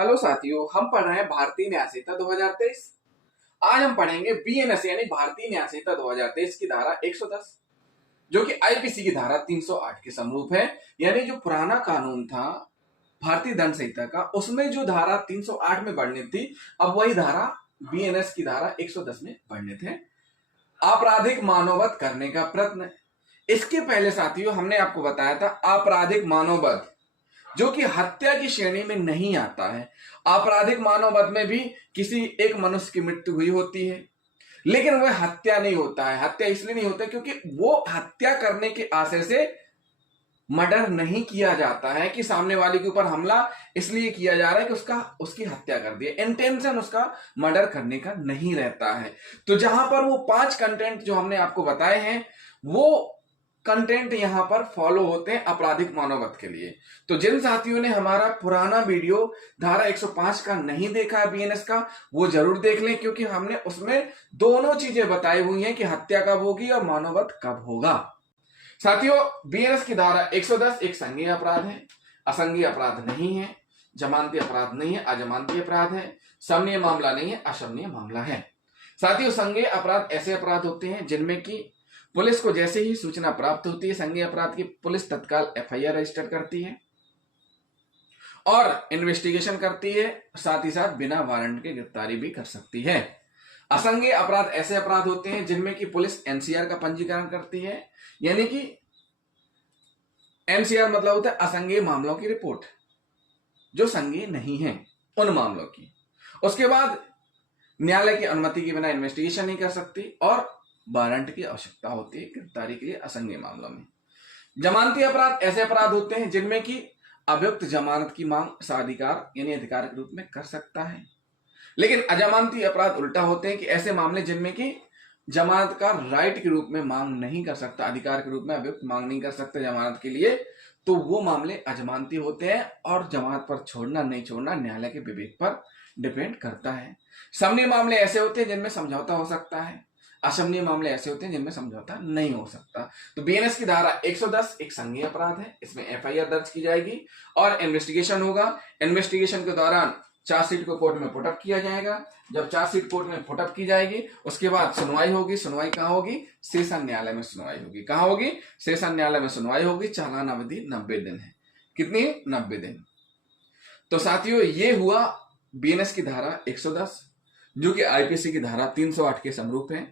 Hello साथियों, हम पढ़ रहे हैं भारतीय न्याय संहिता 2023। आज हम पढ़ेंगे बीएनएस यानी भारतीय न्याय संहिता 2023 की धारा 110 जो कि आईपीसी की धारा 308 के समरूप है। यानी जो पुराना कानून था भारतीय दंड संहिता का, उसमें जो धारा 308 में वर्णित थी, अब वही धारा बीएनएस की धारा 110 में वर्णित है। आपराधिक मानववध करने का प्रयत्न। इसके पहले साथियों हमने आपको बताया था आपराधिक मानववध जो कि हत्या की श्रेणी में नहीं आता है। आपराधिक मानववध में भी किसी एक मनुष्य की मृत्यु हुई होती है, लेकिन वह हत्या नहीं होता है। हत्या इसलिए नहीं होता क्योंकि वो हत्या करने के आशय से मर्डर नहीं किया जाता है कि सामने वाले के ऊपर हमला इसलिए किया जा रहा है कि उसकी हत्या कर दी, इंटेंशन उसका मर्डर करने का नहीं रहता है। तो जहां पर वो 5 कंटेंट जो हमने आपको बताए हैं, वो कंटेंट यहां पर फॉलो होते हैं आपराधिक मानववध के लिए। तो जिन साथियों ने हमारा पुराना वीडियो धारा 105 का नहीं देखा है बीएनएस का, वो जरूर देख लें, क्योंकि हमने उसमें दोनों चीजें बताई हुई हैं कि हत्या कब होगी और मानववध कब होगा। साथियों, बीएनएस की धारा 110 एक संज्ञेय अपराध है, असंज्ञेय अपराध नहीं है, जमानती अपराध नहीं है, अजमानती अपराध है, समनीय मामला नहीं है, अशमनीय मामला है। साथियों, संज्ञेय अपराध ऐसे अपराध होते हैं जिनमें कि पुलिस को जैसे ही सूचना प्राप्त होती है संज्ञेय अपराध की, पुलिस तत्काल एफआईआर रजिस्टर करती है और इन्वेस्टिगेशन करती है, साथ ही साथ बिना वारंट के गिरफ्तारी भी कर सकती है। असंज्ञेय अपराध ऐसे अपराध होते हैं जिनमें कि पुलिस एनसीआर का पंजीकरण करती है, यानी कि एनसीआर मतलब होता है असंज्ञेय मामलों की रिपोर्ट, जो संज्ञेय नहीं है उन मामलों की। उसके बाद न्यायालय की अनुमति के बिना इन्वेस्टिगेशन नहीं कर सकती और वारंट की आवश्यकता होती है गिरफ्तारी के लिए असंज्ञेय मामलों में। जमानती अपराध ऐसे अपराध होते हैं जिनमें कि अभियुक्त जमानत की मांग साधिकार यानी अधिकार के रूप में कर सकता है, लेकिन अजमानती अपराध उल्टा होते हैं कि ऐसे मामले जिनमें कि जमानत का राइट के रूप में मांग नहीं कर सकता, अधिकार के रूप में अभियुक्त मांग नहीं कर सकते जमानत के लिए, तो वो मामले अजमानती होते हैं और जमानत पर छोड़ना नहीं छोड़ना न्यायालय के विवेक पर डिपेंड करता है। समनीय मामले ऐसे होते हैं जिनमें समझौता हो सकता है, अशमनीय मामले ऐसे होते हैं जिनमें समझौता नहीं हो सकता। तो बीएनएस की धारा 110 एक संज्ञेय अपराध है, इसमें एफआईआर दर्ज की जाएगी और इन्वेस्टिगेशन होगा। इन्वेस्टिगेशन के दौरान चार्जशीट को कोर्ट में पुटअप किया जाएगा। जब चार्जशीट कोर्ट में पुटअप की जाएगी, उसके बाद सुनवाई होगी। सुनवाई कहां होगी? सेशन न्यायालय में सुनवाई होगी। कहां होगी? सेशन न्यायालय में सुनवाई होगी। चालान अवधि 90 दिन है। कितनी? 90 दिन। तो साथियों, ये हुआ बीएनएस की धारा 110 जो कि आईपीसी की धारा 308 के समरूप है।